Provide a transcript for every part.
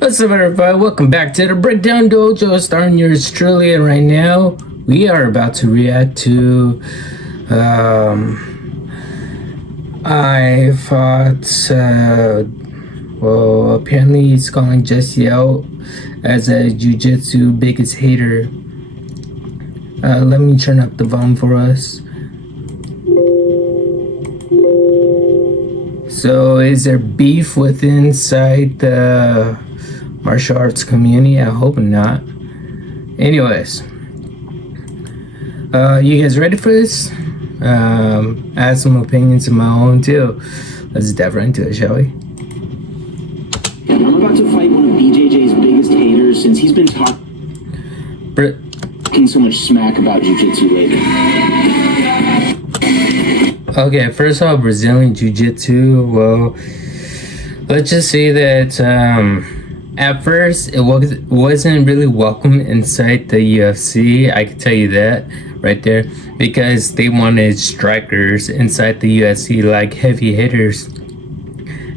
What's up, everybody? Welcome back to the Breakdown Dojo, starring yours truly. And right now, we are about to react to. I thought. Apparently, he's calling Jesse out as a Jiu Jitsu biggest hater. Let me turn up the volume for us. So, is there beef within inside the martial arts community? I hope not. Anyways, you guys ready for this? I have some opinions of my own too. Let's dive right into it, shall we? I'm about to fight one of BJJ's biggest haters since he's been talking so much smack about Jiu Jitsu lately. Okay, first of all, Brazilian Jiu Jitsu. Well, let's just say that at first it wasn't really welcome inside the UFC. I can tell you that right there, because they wanted strikers inside the UFC, like heavy hitters.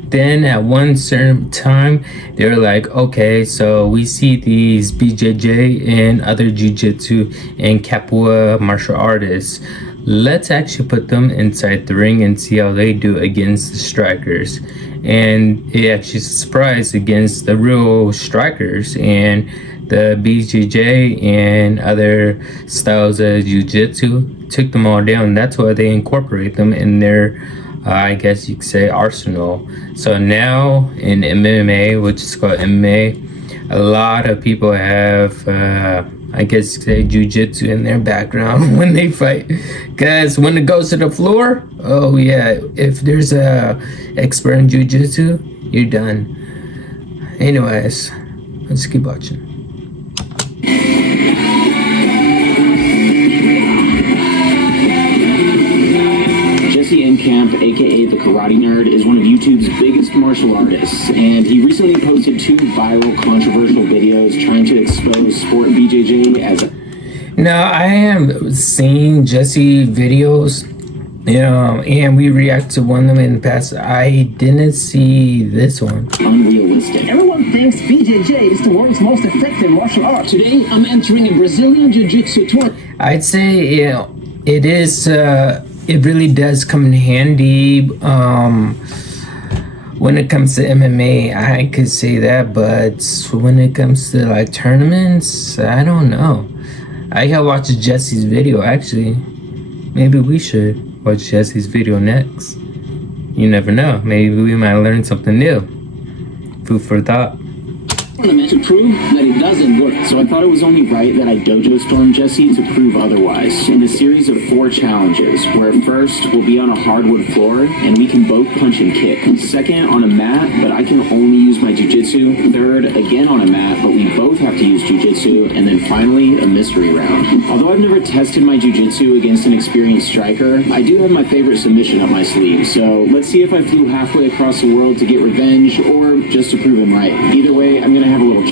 Then at one certain time, they were like, okay, so we see these BJJ and other Jiu-Jitsu and Capoeira martial artists. Let's actually put them inside the ring and see how they do against the strikers. And it actually surprised against the real strikers, and the BJJ and other styles of Jiu-Jitsu took them all down. That's why they incorporate them in their I guess you could say arsenal. So now in MMA, which is called MMA, a lot of people have I guess you could say Jiu-Jitsu in their background when they fight, because when it goes to the floor, oh yeah, if there's a expert in Jiu-Jitsu, you're done. Anyways, let's keep watching. Jesse Enkamp, aka the Karate Nerd, is one of YouTube's biggest martial artists, and he recently posted 2 viral controversial videos trying to expose sport BJJ as a... Now, I have seen Jesse videos, and we react to one of them in the past. I didn't see this one. Unrealistic. Everyone thinks BJJ is the world's most effective martial art. Today, I'm entering a Brazilian Jiu-Jitsu tournament. I'd say, it is, it really does come in handy, when it comes to MMA, I could say that, but when it comes to like tournaments, I don't know. I gotta watch Jesse's video, actually. Maybe we should watch Jesse's video next. You never know, maybe we might learn something new. Food for thought. To prove that it doesn't work. So I thought it was only right that I dojo stormed Jesse to prove otherwise, in a series of 4 challenges, where first we'll be on a hardwood floor and we can both punch and kick. Second, on a mat, but I can only use my jiu-jitsu. Third, again on a mat, but we both have to use jiu-jitsu. And then finally, a mystery round. Although I've never tested my jiu-jitsu against an experienced striker, I do have my favorite submission up my sleeve. So let's see if I flew halfway across the world to get revenge, or just to prove him right. Either way, I'm gonna have a little...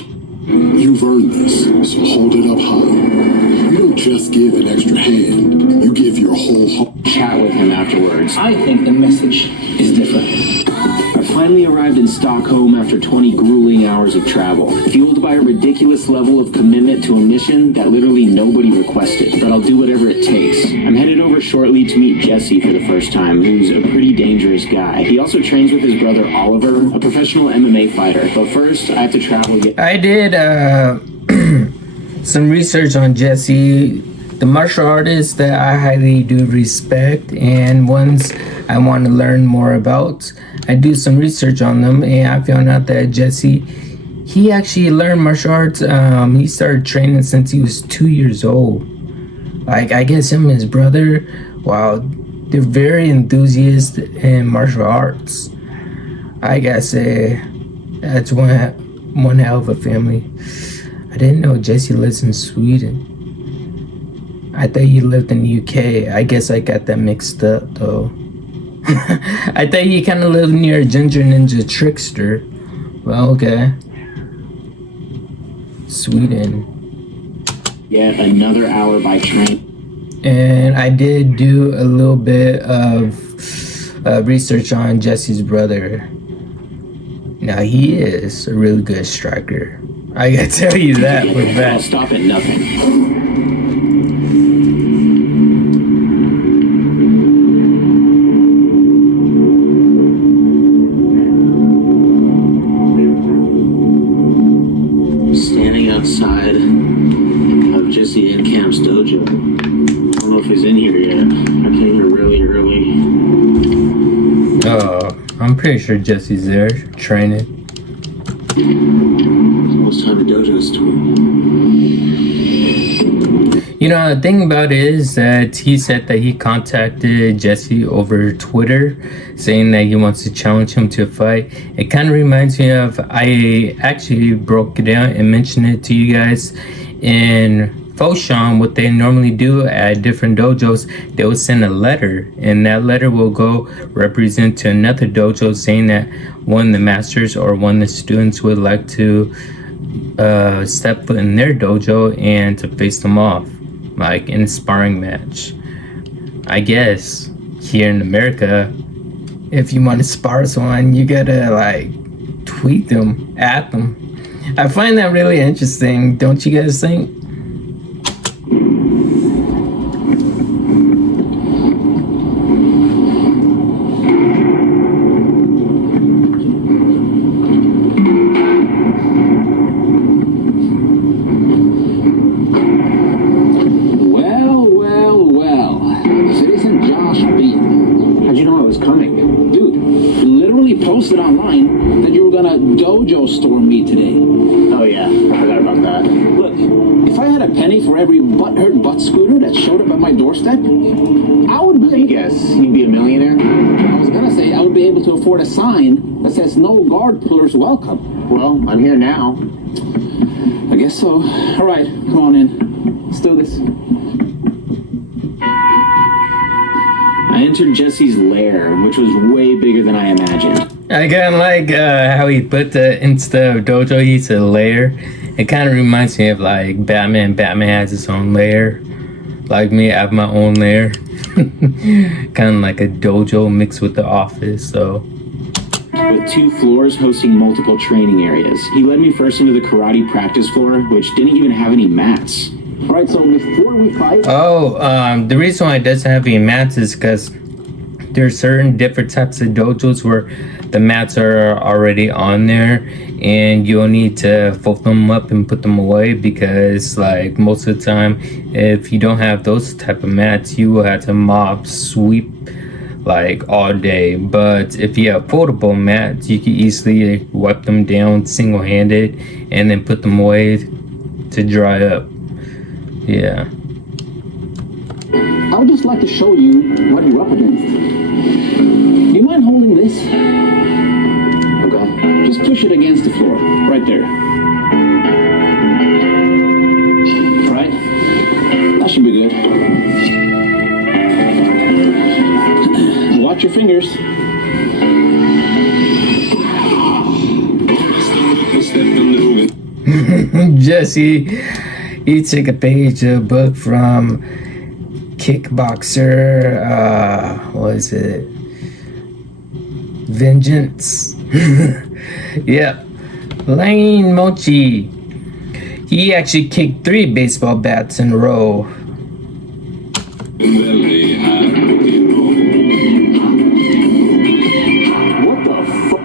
You've earned this, so hold it up high. You don't just give an extra hand, you give your whole chat with him afterwards. I think the message is different. I finally arrived in Stockholm after 20 grueling hours of travel, fueled by a ridiculous level of commitment to a mission that literally nobody requested, but I'll do whatever it takes. I'm headed over shortly to meet Jesse for the first time, who's a pretty dangerous guy. He also trains with his brother Oliver, a professional MMA fighter, but first I have to travel yet. I did some research on Jesse, the martial artist that I highly do respect, and ones I want to learn more about. I do some research on them, and I found out that Jesse, he actually learned martial arts. He started training since he was 2 years old. Like, I guess him and his brother, wow, they're very enthusiastic in martial arts. I gotta say, that's one hell of a family. I didn't know Jesse lives in Sweden. I thought he lived in the UK. I guess I got that mixed up though. I thought he kind of lived near Ginger Ninja Trickster. Well, okay. Sweden. Yet another hour by train. And I did do a little bit of research on Jesse's brother. Now he is a really good striker. I gotta tell you that for a I'll fact. stop at nothing. Standing outside of Jesse Enkamp's dojo. I don't know if he's in here yet. I came here really early. Oh, I'm pretty sure Jesse's there training. It's almost time the dojo started. You know, the thing about it is that he said that he contacted Jesse over Twitter saying that he wants to challenge him to a fight. It kind of reminds me of, I actually broke it down and mentioned it to you guys in Foshan. What they normally do at different dojos, they will send a letter, and that letter will go represent to another dojo saying that one of the masters or one of the students would like to step foot in their dojo and to face them off, like in a sparring match. I guess here in America, if you want to spar someone, you gotta like tweet them, at them. I find that really interesting, don't you guys think? Posted online that you were gonna dojo storm me today. Oh yeah, I forgot about that. Look, if I had a penny for every butthurt butt scooter that showed up at my doorstep, I would I guess you'd be a millionaire. I was gonna say I would be able to afford a sign that says "No guard pullers welcome." Well, I'm here now. I guess so. All right, come on in. Let's do this. I entered Jesse's lair, which was way bigger than I imagined. I kind of like how he put the, instead of dojo, he said lair. It kind of reminds me of like Batman. Batman has his own lair. Like me, I have my own lair. Kind of like a dojo mixed with the office, so. With 2 floors hosting multiple training areas. He led me first into the karate practice floor, which didn't even have any mats. All right, so before we fight. Oh, the reason why it doesn't have any mats is because there's certain different types of dojos where the mats are already on there, and you'll need to fold them up and put them away, because like most of the time, if you don't have those type of mats, you will have to mop, sweep like all day. But if you have foldable mats, you can easily wipe them down single-handed and then put them away to dry up. Yeah. I would just like to show you what you're up against. Do you mind holding this? Okay. Just push it against the floor, right there. All right. That should be good. Watch your fingers. Jesse, you took a page of a book from Kickboxer, what is it? Vengeance. Yep. Lane Mochi. He actually kicked 3 baseball bats in a row. What the fuck?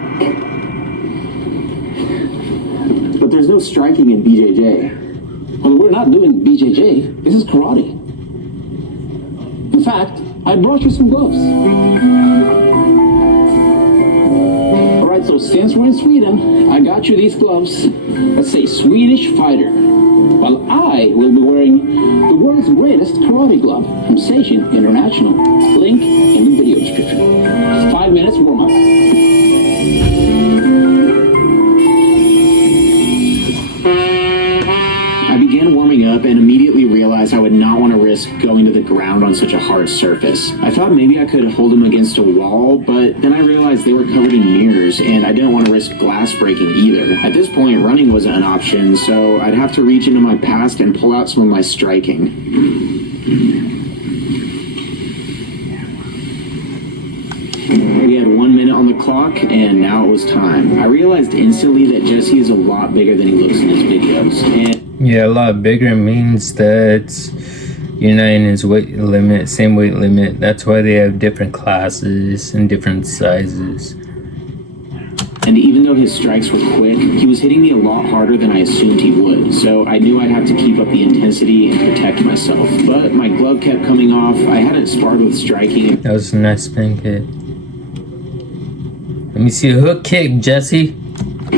But there's no striking in BJJ. Well, we're not doing BJJ. This is karate. In fact, I brought you some gloves. Alright, so since we're in Sweden, I got you these gloves that say Swedish Fighter. While I will be wearing the world's greatest karate glove from Seishin International. Link in the video description. 5 minutes warm up. Up and immediately realized I would not want to risk going to the ground on such a hard surface. I thought maybe I could hold him against a wall, but then I realized they were covered in mirrors and I didn't want to risk glass breaking either. At this point, running wasn't an option, so I'd have to reach into my past and pull out some of my striking. We had 1 minute on the clock, and now it was time. I realized instantly that Jesse is a lot bigger than he looks in his videos. And Yeah, a lot bigger means that you're not in his weight limit, same weight limit. That's why they have different classes and different sizes. And even though his strikes were quick, he was hitting me a lot harder than I assumed he would. So I knew I'd have to keep up the intensity and protect myself. But my glove kept coming off. I hadn't sparred with striking. That was a nice spin kick. Let me see a hook kick, Jesse.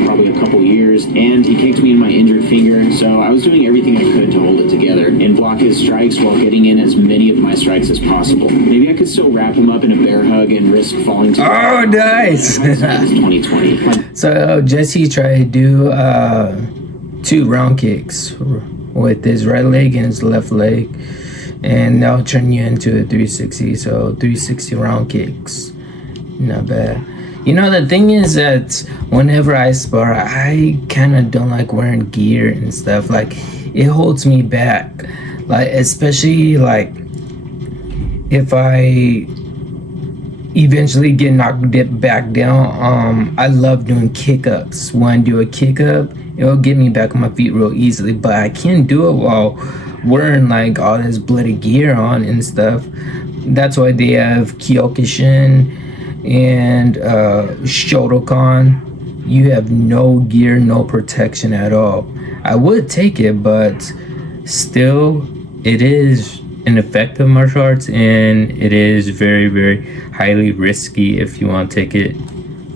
Probably a couple years, and he kicked me in my injured finger, so I was doing everything I could to hold it together and block his strikes while getting in as many of my strikes as possible. Maybe I could still wrap him up in a bear hug and risk falling to Oh, nice! 2020. So Jesse tried to do 2 round kicks with his right leg and his left leg, and that'll turn you into a 360. So 360 round kicks, not bad. You know, the thing is that whenever I spar, I kind of don't like wearing gear and stuff. Like, it holds me back. Like, especially, like, if I eventually get knocked back down, I love doing kick-ups. When I do a kick-up, it'll get me back on my feet real easily. But I can't do it while wearing, like, all this bloody gear on and stuff. That's why they have Kyokushin and Shotokan. You have no gear, no protection at all. I would take it, but still, it is an effective martial arts, and it is very, very highly risky if you want to take it.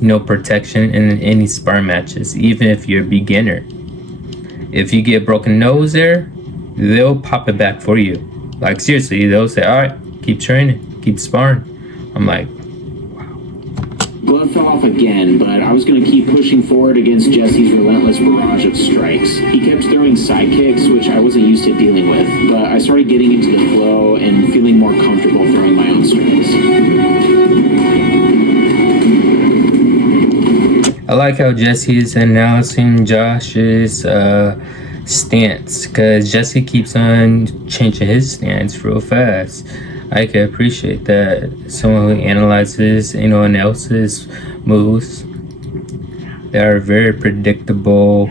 No protection in any spar matches, even if you're a beginner. If you get broken nose there, they'll pop it back for you. Like, seriously, they'll say, all right, keep training, keep sparring. I'm like, Glove fell off again, but I was going to keep pushing forward against Jesse's relentless barrage of strikes. He kept throwing side kicks, which I wasn't used to dealing with, but I started getting into the flow and feeling more comfortable throwing my own strikes. I like how Jesse is analyzing Josh's stance, because Jesse keeps on changing his stance real fast. I can appreciate that. Someone who analyzes anyone else's moves. They are very predictable.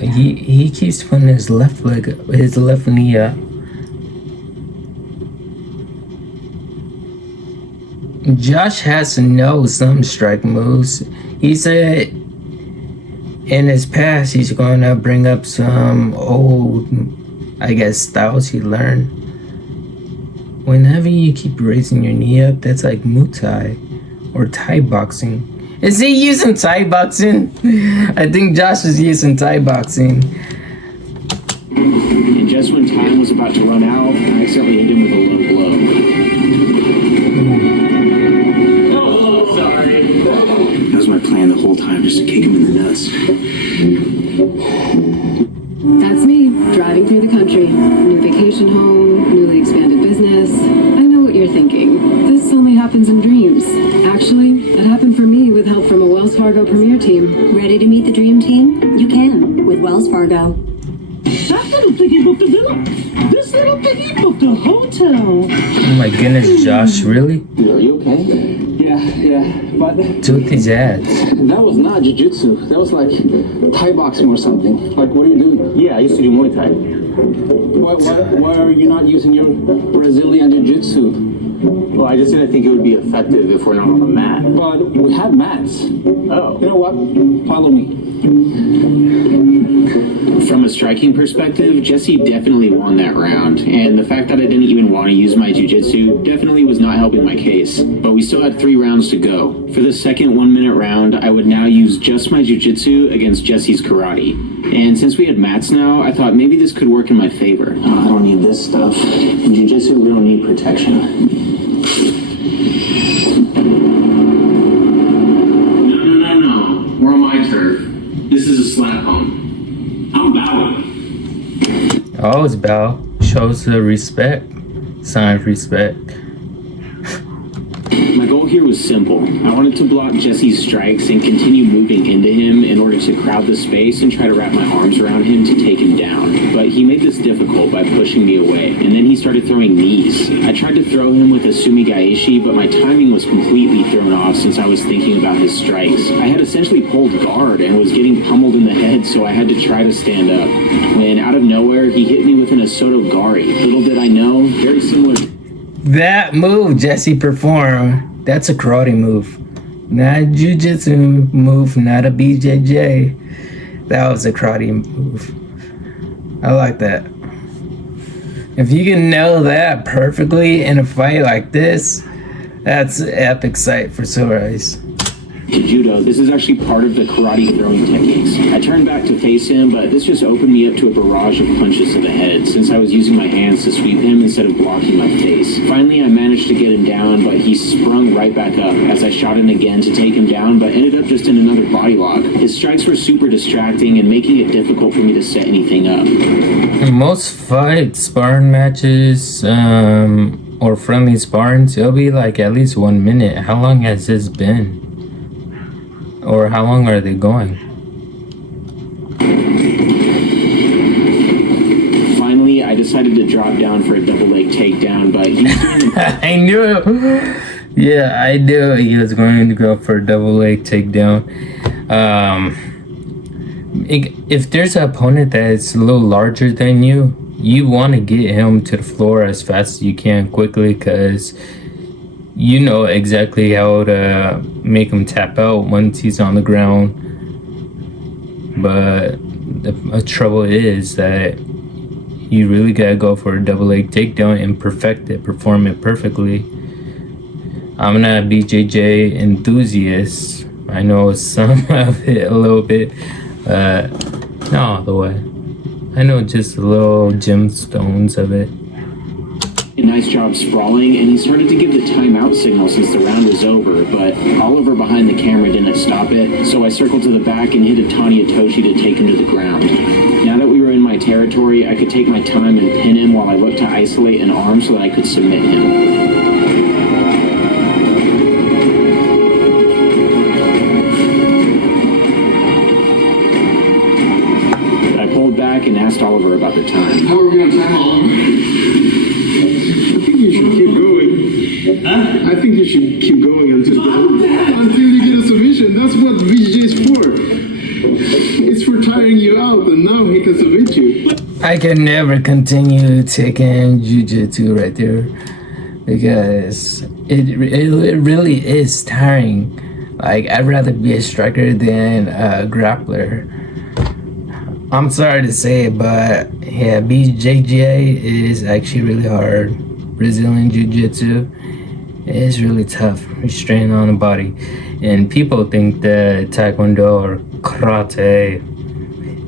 He keeps putting his left knee up. Josh has to know some strike moves. He said in his past he's going to bring up some old, I guess, styles he learned. Whenever you keep raising your knee up, that's like Muay Thai or Thai boxing. Is he using Thai boxing? I think Josh is using Thai boxing. And just when time was about to run out, I accidentally hit him with a low blow. That was my plan the whole time, just to kick him in the nuts. That's me, driving through the country. New vacation home, newly expanded business. I know what you're thinking. This only happens in dreams. Actually, it happened for me with help from a Wells Fargo Premier team. Ready to meet the dream team? You can with Wells Fargo. That little piggy booked a villa. This little piggy booked a hotel. Oh my goodness, Josh, really? Are you okay? Yeah, but Took his ads. that was not jiu-jitsu. That was like Thai boxing or something. Like, what are you doing? Yeah, I used to do Muay Thai. Why are you not using your Brazilian jiu-jitsu? Well, I just didn't think it would be effective if we're not on the mat. But we have mats. Oh. You know what? Follow me. From a striking perspective, Jesse definitely won that round, and the fact that I didn't even want to use my jiu-jitsu definitely was not helping my case. But we still had 3 rounds to go. For the second 1-minute round, I would now use just my jiu-jitsu against Jesse's karate. And since we had mats now, I thought maybe this could work in my favor. Oh, I don't need this stuff. In jiu-jitsu, we don't need protection. No. We're on my turf. This is a slap home. I'm bowing. Always bow. Shows the respect. Sign of respect. My goal here was was simple. I wanted to block Jesse's strikes and continue moving into him in order to crowd the space and try to wrap my arms around him to take him down. But he made this difficult by pushing me away, and then he started throwing knees. I tried to throw him with a sumigaeshi, but my timing was completely thrown off since I was thinking about his strikes. I had essentially pulled guard and was getting pummeled in the head, so I had to try to stand up. When out of nowhere, he hit me with an Asoto Gari. Little did I know, very similar. That move Jesse performed, that's a karate move. Not a jiu-jitsu move, not a BJJ. That was a karate move. I like that. If you can nail that perfectly in a fight like this, that's an epic sight for sore eyes. Judo, this is actually part of the karate throwing techniques. I turned back to face him, but this just opened me up to a barrage of punches to the head since I was using my hands to sweep him instead of blocking my face. Finally, I managed to get him down, but he sprung right back up as I shot him again to take him down, but ended up just in another body lock. His strikes were super distracting and making it difficult for me to set anything up. In most fights, sparring matches, or friendly sparrings, it'll be like at least 1 minute. How long has this been? Or how long are they going? Finally, I decided to drop down for a double leg takedown, but I knew it. Yeah, I knew he was going to go for a double leg takedown. If there's an opponent that's a little larger than you, you want to get him to the floor as fast as you can quickly, because you know exactly how to make him tap out once he's on the ground. But the trouble is that you really gotta go for a double leg takedown and perfect it, perform it perfectly. I'm not a BJJ enthusiast. I know some of it a little bit, not all the way. I know just little gemstones of it. a nice job sprawling, and he started to give the timeout signal since the round was over, but Oliver behind the camera didn't stop it, so I circled to the back and hit a Tani Itoshi to take him to the ground. Now that we were in my territory, I could take my time and pin him while I looked to isolate an arm so that I could submit him. Back and asked Oliver about the time. How are we on time, Oliver? I think you should keep going. Huh? I think you should keep going until you get a submission. That's what VJ is for. It's for tiring you out, and now he can submit you. I can never continue taking Jiu-Jitsu right there because it really is tiring. Like, I'd rather be a striker than a grappler. I'm sorry to say it, but yeah, BJJ is actually really hard. Brazilian Jiu-Jitsu is really tough, restraining on the body. And people think that Taekwondo or Karate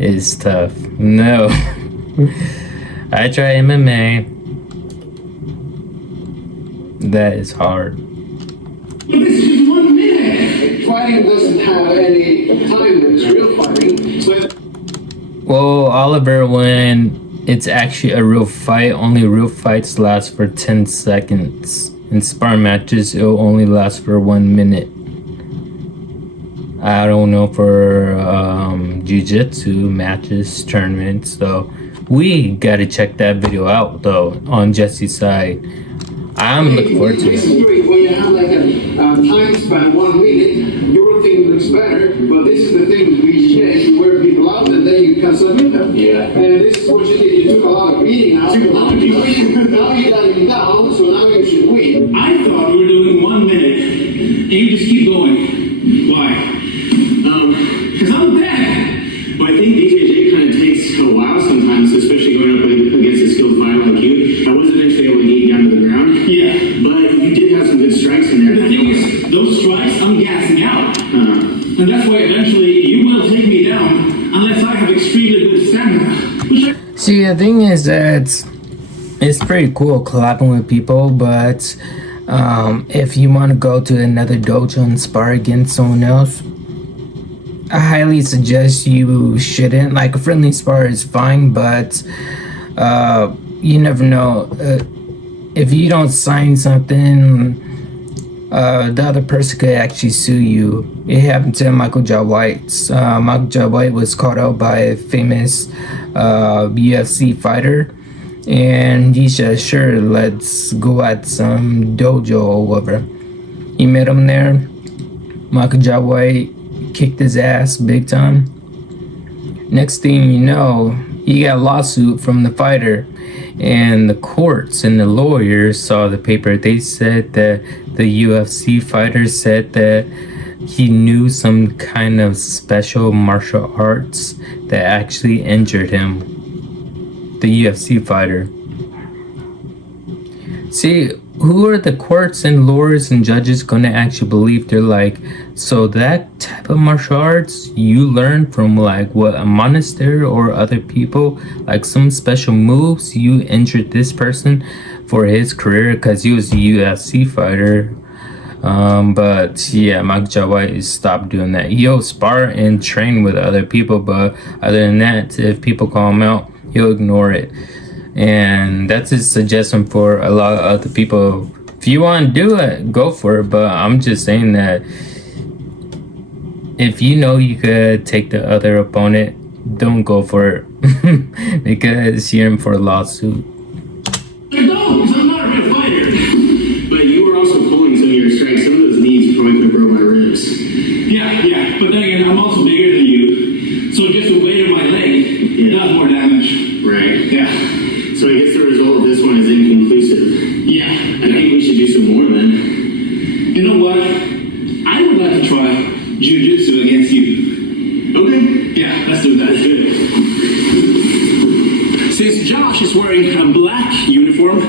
is tough. No. I try MMA. That is hard. This is 1 minute! Fighting doesn't have any time limits, real fighting. So well, Oliver, when it's actually a real fight, only real fights last for 10 seconds. In spar matches, it'll only last for 1 minute. I don't know for Jiu-Jitsu matches, tournaments, though. We gotta check that video out, though, on Jesse's side. I'm looking forward to it. When you have like a time span, 1 minute, your thing looks better, but this is the thing with BJJ, you wear people out and then you can submit them. Yeah. And this is what you did, you took a lot of beating out. Now you got him down, so now you should win. I thought we were doing 1 minute, and you just keep going. Why? Because I'm bad. Well, I think BJJ kind of takes a while sometimes, especially going up against a skilled fighter like you. I was eventually able to get you down to the ground. Yeah. But you did have some good strikes in there. The thing is, those strikes, I'm gassing out. And that's why eventually you will take me down unless I have extremely good stamina. See, the thing is that it's pretty cool collabing with people, but if you want to go to another dojo and spar against someone else, I highly suggest you shouldn't. Like, a friendly spar is fine, but you never know. If you don't sign something the other person could actually sue you. It happened to Michael Jai White. Michael Jai White was called out by a famous UFC fighter, and he said, "Sure, let's go at some dojo or whatever." He met him there. Michael Jai White kicked his ass big time. Next thing you know, he got a lawsuit from the fighter, and the courts and the lawyers saw the paper. They said that the UFC fighter said that he knew some kind of special martial arts that actually injured him. The UFC fighter. See, who are the courts and lawyers and judges gonna actually believe? They're like, so that type of martial arts you learn from like what, a monastery or other people, like some special moves you injured this person for his career because he was a UFC fighter. But yeah, Michael Jai White stopped doing that. He'll spar and train with other people, but other than that, if people call him out, he'll ignore it. And that's his suggestion for a lot of other people. If you want to do it, go for it. But I'm just saying that if you know you could take the other opponent, don't go for it because you're in for a lawsuit. No, because I'm not a real fighter. But you were also pulling some of your strikes. Some of those knees probably could have broke my ribs. Yeah. But then again, I'm also bigger than you. So just the weight of my leg does more damage. Right. Yeah. So I guess the result of this one is inconclusive. Yeah. I think we should do some more then. You know what? I would like to try Jiu Jitsu against you. Okay. Yeah, let's do that. Good. Since Josh is wearing a black uniform,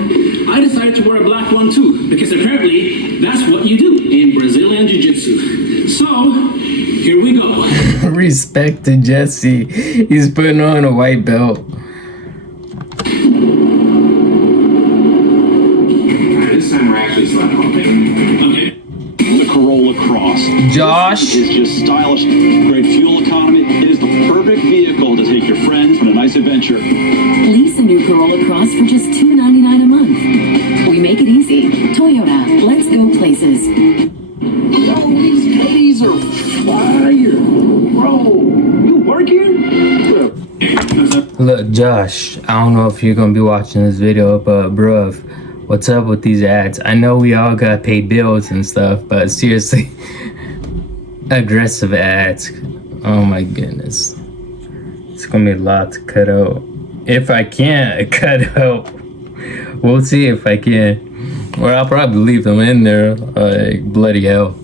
I decided to wear a black one too, because apparently that's what you do in Brazilian Jiu Jitsu. So, here we go. Respect to Jesse. He's putting on a white belt. This time we're actually slap humping. Okay. The Corolla Cross. Josh. It's just stylish, great fuel economy. It is the perfect vehicle to take your friends on a nice adventure. Lease a new Corolla Cross for just $2.99 a month. We make it easy. Toyota, let's go places. Yo, these ladies are fire. Bro, you work here? Look, Josh, I don't know if you're gonna be watching this video, but bruv, what's up with these ads? I know we all gotta pay bills and stuff, but seriously, aggressive ads. Oh my goodness. It's gonna be a lot to cut out. If I can't cut out, we'll see if I can. Or I'll probably leave them in there, like bloody hell.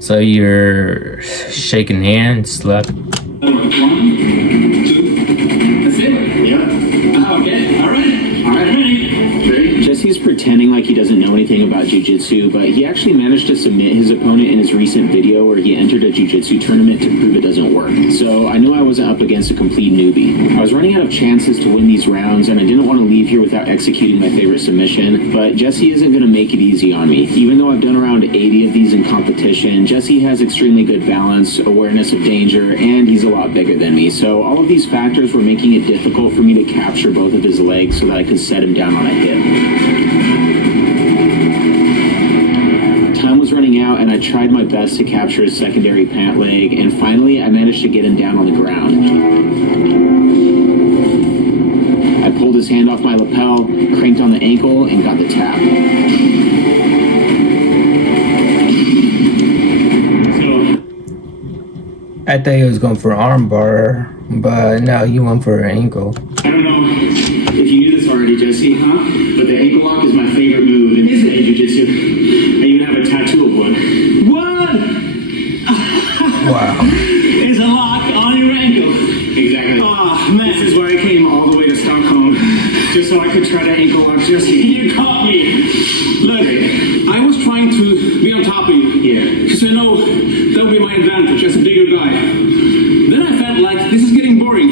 So you're shaking hands, slap. 1, 2, that's it? Yeah. Okay, all right, ready? Jesse's pretending like he doesn't know anything about jiu-jitsu, but he actually managed to submit his opponent in his recent video where he entered a jiu-jitsu tournament to prove it doesn't work. So I knew I wasn't up against a complete newbie. I was running out of chances to win these rounds, and I didn't want to leave here without executing my favorite submission, but Jesse isn't going to make it easy on me. Even though I've done around 80 of these in competition, Jesse has extremely good balance, awareness of danger, and he's a lot bigger than me. So all of these factors were making it difficult for me to capture both of his legs so that I could set him down on a hip. Time was running out, and I tried my best to capture his secondary pant leg, and finally I managed to get him down on the ground. I pulled his hand off my lapel, cranked on the ankle, and got the tap. I thought he was going for arm bar, but no, he went for an ankle. I don't know if you knew this already, Jesse, huh? But the ankle lock is my favorite move in jiu-jitsu. I even have a tattoo of one. What? Wow. It's a lock on your ankle. Exactly. Oh, man. This is why I came all the way to Stockholm, just so I could try to ankle lock Jesse. You caught me. Look, I was trying to be on top of you. Yeah. Because I know that would be my advantage as a bigger guy. Then I felt like this is getting boring.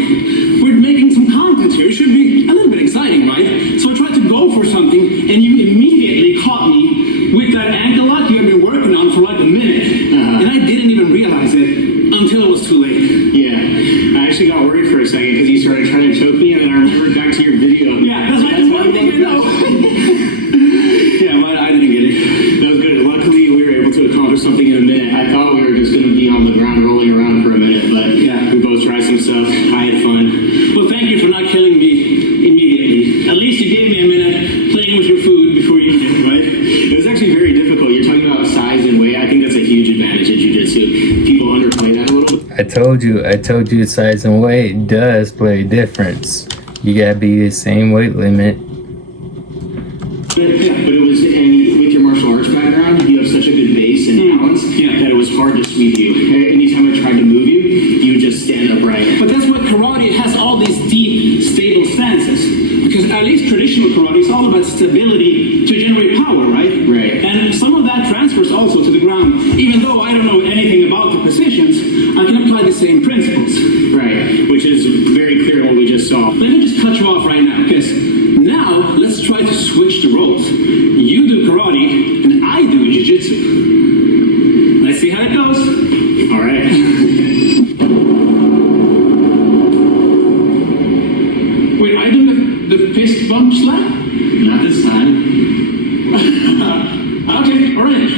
We're making some content here. It should be a little bit exciting, right? So I tried to go for something, and you immediately caught me with that ankle lock you had been working on for like a minute. And I didn't even realize it until it was too late. Yeah. I actually got worried for a second because you started trying to choke me, and then I remembered back to your video. Yeah, that's one thing I know. Yeah, but I didn't get it. That was good. told you size and weight does play a difference. You gotta be the same weight limit. But it was, and with your martial arts background, you have such a good base and balance that it was hard to sweep you. Anytime I tried to move you, you would just stand upright. But that's what karate has all these deep, stable stances. Because at least traditional karate is all about stability to generate power, right? Right. And some of that transfers also to the ground. Even though I don't know anything about the positions, I can apply the same principles. Right, which is very clear what we just saw. Let me just cut you off right now, because now let's try to switch the roles. You do karate, and I do jiu-jitsu. Let's see how it goes. All right. Wait, I do the fist bump slap? Not this time. Okay, all right.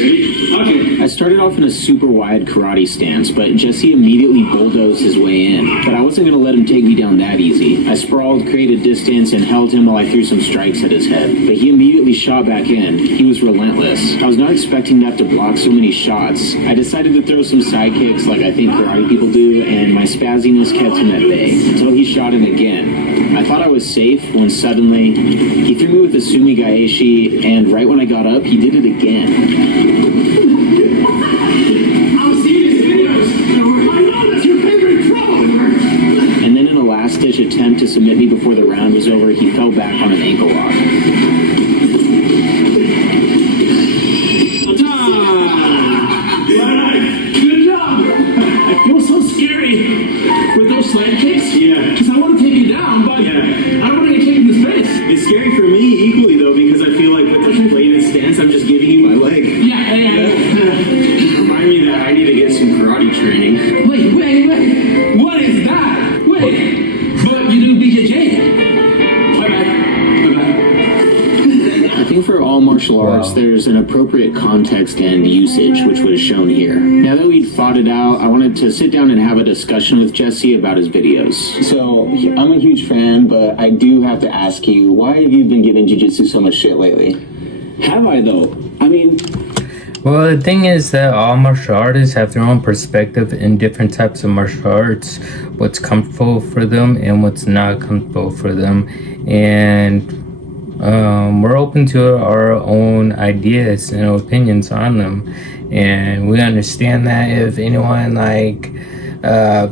Ready? Okay. I started off in a super wide karate stance, but Jesse immediately bulldozed his way in. But I wasn't going to let him take me down that easy. I sprawled, created distance, and held him while I threw some strikes at his head. But he immediately shot back in. He was relentless. I was not expecting to have to block so many shots. I decided to throw some side kicks like I think karate people do, and my spazziness kept him at bay until he shot in again. I thought I was safe when suddenly he threw me with a sumi gaeshi, and right when I got up, he did it again. I've seen his videos. I know that's your favorite trouble. And then in a last-ditch attempt to submit me before the round was over, he fell back on an ankle lock. Good job. I feel so scary with those side kicks. Yeah. Because I want to take you down, but Yeah. I don't want to get kicked in the face. It's scary for me equally though, because I feel like with the bladed stance, I'm just giving you my leg. Yeah. Remind me that I need to get some karate training. Wait. What is that? Wait. But you do BJJ. Bye-bye. I think for all martial arts, there's an appropriate context and usage, which was shown here. Now that we'd fought it out, I wanted to sit down and have a discussion with Jesse about his videos. So, I'm a huge fan, but I do have to ask you, why have you been giving jiu-jitsu so much shit lately? Have I, though? I mean... Well, the thing is that all martial artists have their own perspective in different types of martial arts, what's comfortable for them and what's not comfortable for them, and we're open to our own ideas and opinions on them, and we understand that if anyone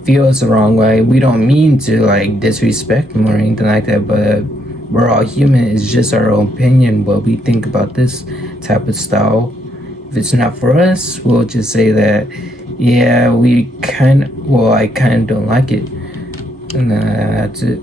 feels the wrong way, we don't mean to disrespect them or anything like that, but we're all human. It's just our own opinion, what we think about this type of style. If it's not for us, we'll just say that, yeah, I kind of don't like it. And that's it.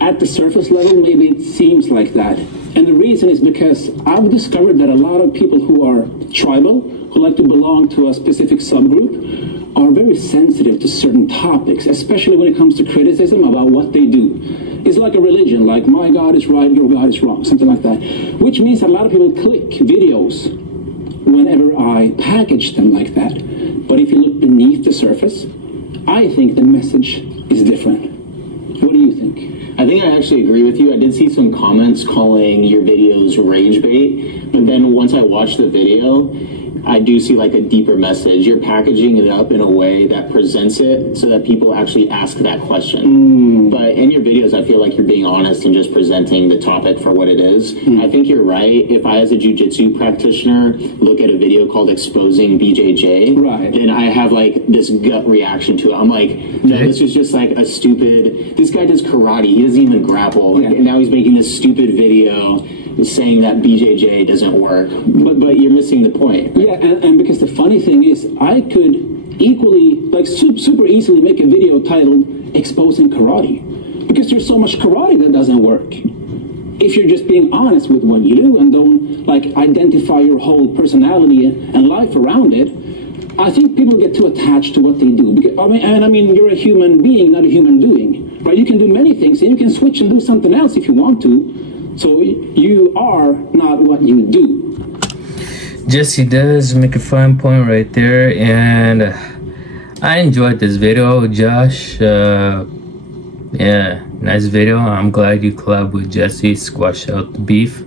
At the surface level, maybe it seems like that. And the reason is because I've discovered that a lot of people who are tribal, who like to belong to a specific subgroup, are very sensitive to certain topics, especially when it comes to criticism about what they do. It's like a religion, like my God is right, your God is wrong, something like that. Which means that a lot of people click videos whenever I package them like that. But if you look beneath the surface, I think the message is different. What do you think? I think I actually agree with you. I did see some comments calling your videos rage bait, but then once I watched the video, I do see a deeper message. You're packaging it up in a way that presents it so that people actually ask that question. But in your videos, I feel like you're being honest and just presenting the topic for what it is. I think you're right. If I, as a jiu-jitsu practitioner, look at a video called Exposing BJJ, then I have this gut reaction to it. I'm like, no, this is just a stupid, this guy does karate. He doesn't even grapple. And now he's making this stupid video saying that BJJ doesn't work. But you're missing the point. Yeah, and because the funny thing is, I could equally, super easily make a video titled Exposing Karate. Because there's so much karate that doesn't work. If you're just being honest with what you do and don't, identify your whole personality and life around it, I think people get too attached to what they do. Because, I mean, you're a human being, not a human doing. Right? You can do many things, and you can switch and do something else if you want to. So you are not what you do. Jesse does make a fine point right there, and I enjoyed this video, Josh. Yeah, nice video. I'm glad you collabed with Jesse, squash out the beef,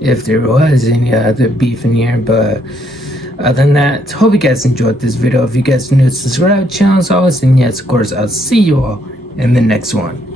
if there was any other beef in here. But Other than that, hope you guys enjoyed this video. If you guys are new, subscribe to the channel as always, and yes, of course, I'll see you all in the next one.